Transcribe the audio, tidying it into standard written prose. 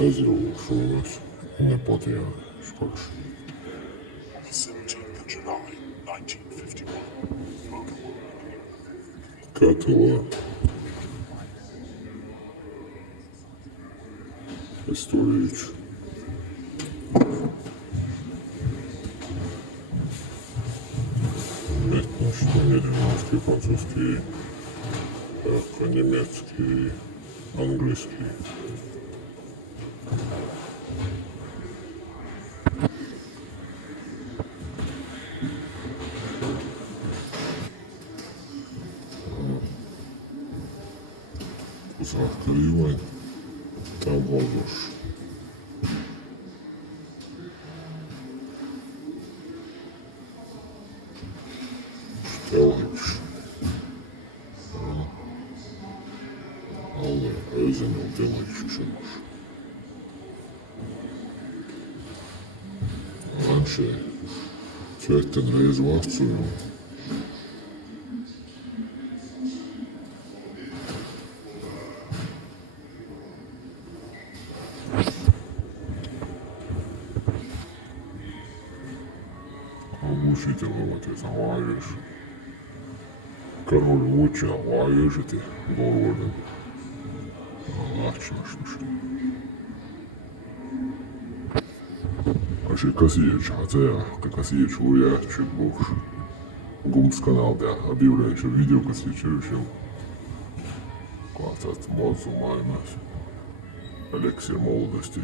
aizraušos nepatījā špaš. 17th of July, 1951. Katalā. Es to rīču. Bet ну что, по-немецки, по-французски, по-немецки, английский. Uzāk krīvaini, tam valdoši. Štelīši. Alle Eisen un Telīši šamuši. Lanšē 14 reizi vacurumu. Глушите ловите за лаешь. Король луча лаежите городом. Лачнашнуши. Așa kas iešu aceea, kas iešu iešu būs. Gums kanālā объявляешь видео, kas iešu. Kāds tāds mozu mājumās. Eliksir молодости.